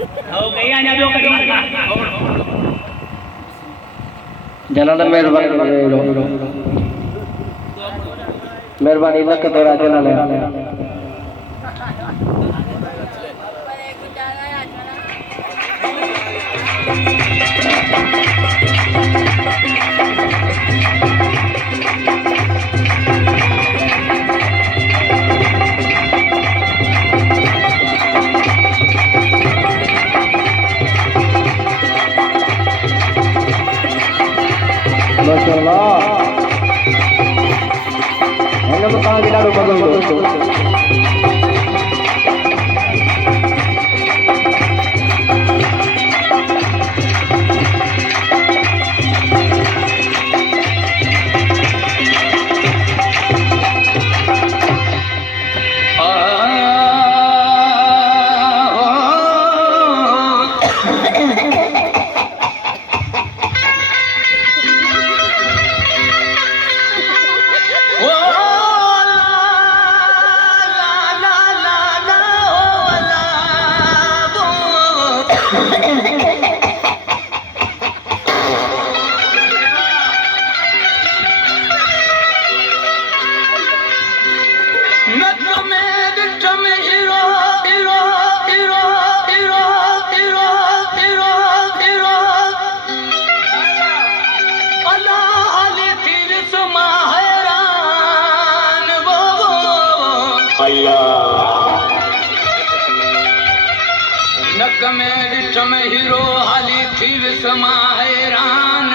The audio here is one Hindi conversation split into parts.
हो गई आने दो करी जनाना मेहरबानी न के तोरा जनाना माशाअल्लाह हमने तो कहां गिरा दो नक में ॾिठ में हीरो हाली थी विसमा हैरान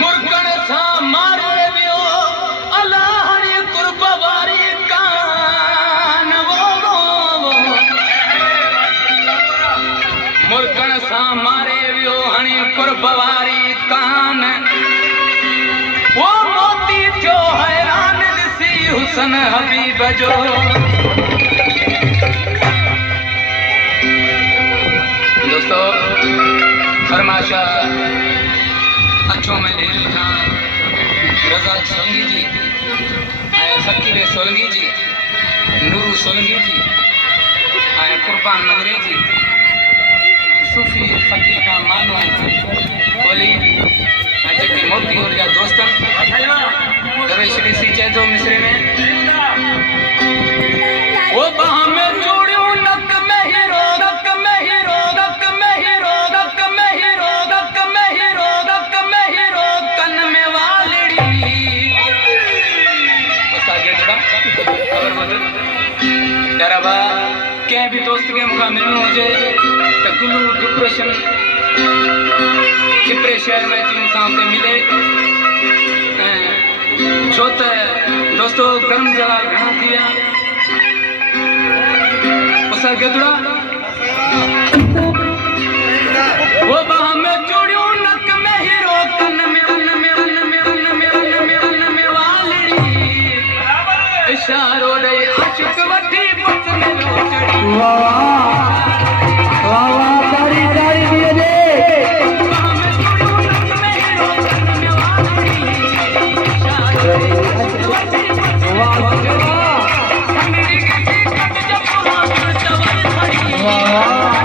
मुर्गन सां मारे वियो अलाह री कुर्ब वारी कान मुर्गन सां मारे वियो हणी कुर्ब वारी कान वो मोती थियो हैरान ॾिसी हुसन हबीब जो दोस्तों फरमाशा अच्छो में दिल था रजा सोलंगी जी आए फकीर सोलंगी जी नूरू सोलंगी जी आए कुर्बान मंगरे जी सूफी फकीर का मानो बोली जेके मोती और जा दोस्तन दरवेश सी चेजो मिसरे में वो बाह में जोड़ियो नक में हीरो नक में हीरो नक में हीरो नक में हीरो नक में हीरो नक में हीरो कन में वालड़ी उस्ताद के जड़ा खबर बदल तेरा बा के भी दोस्त के मुका मिलनो हो जे त गुलू डिप्रेशन चिपरे शहर में तीन साल पे मिले छो त दोस्तों गर्म जगह घणा थिया उसा गदड़ा वो बाह में जोड़ियो नक में हीरो कन में अन में अन में अन में अन में अन में वालड़ी इशारो दे आशिक वठी बस में लो चढ़ी वाह वाह वाह तारी तारी दिए दे बाह में जोड़ियो नक में हीरो कन में वालड़ी इशारो दे आशिक वठी बस में लो चढ़ी मेरी गति कट जब पुरान चवल खड़ी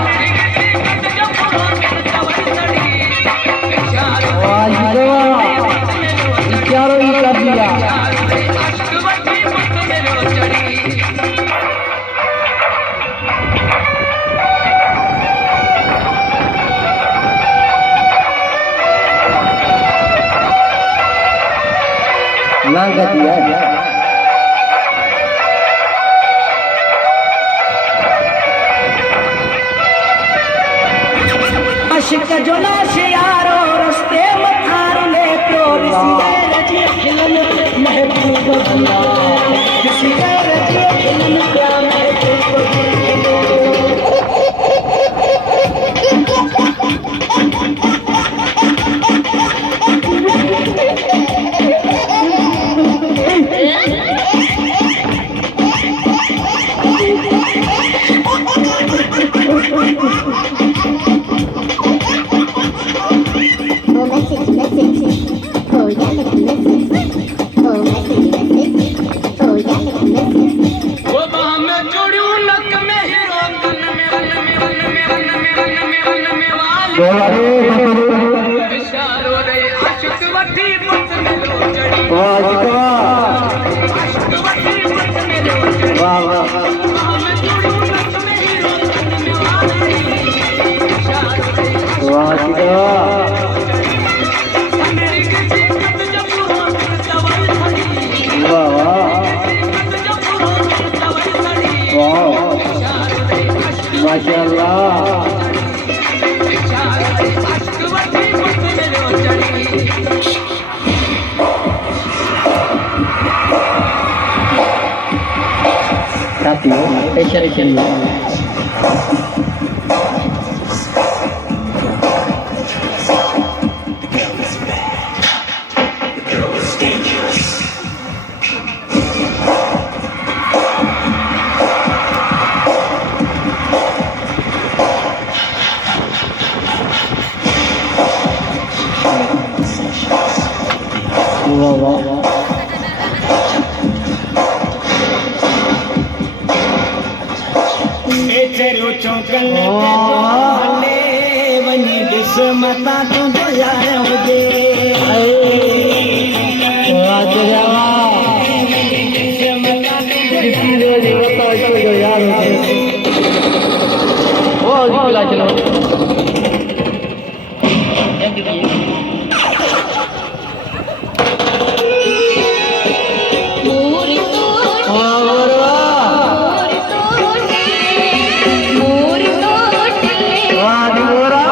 आशिक जो लाश यारो रस्ते मथार ले तो रिसीगर जी खिलन महबूब अल्लाह रिसीगर जी खिलन क्या महबूब वो बाह में जोड़ियो नक में हीरो कन में इशारो रे आशिक वठी मत मिलो चढ़ी वाह जी वाह आशिक वठी मत मिलो चढ़ी वाह वाह हमें चूड़ू नक में हीरो तन में वाली इशारो रे वाह जी वाह मेरी किसी कत जब हो दवाई खड़ी वाह वाह कत जब हो दवाई खड़ी वाह इशारो रे आशिक माशाअल्लाह इशारो रे आशिक वठी मत मिलो चढ़ी साथियों पेशा चलिए वाह वाह चलो चौकल हले वनी डिस मता तू जो यार हुजे वाह तेरा वाह डिस मता तू किसी ने नहीं बताया इसको जो यार होते ओ चला चलो वाह वाह निगोरा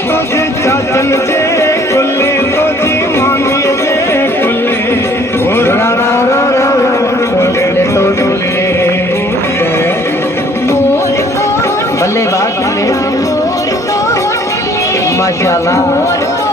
तो जे चाचन जे कुल्ले तो जी मामी जे कुल्ले रा रा रा रा ले तो ले बल्ले बात में माशाल्लाह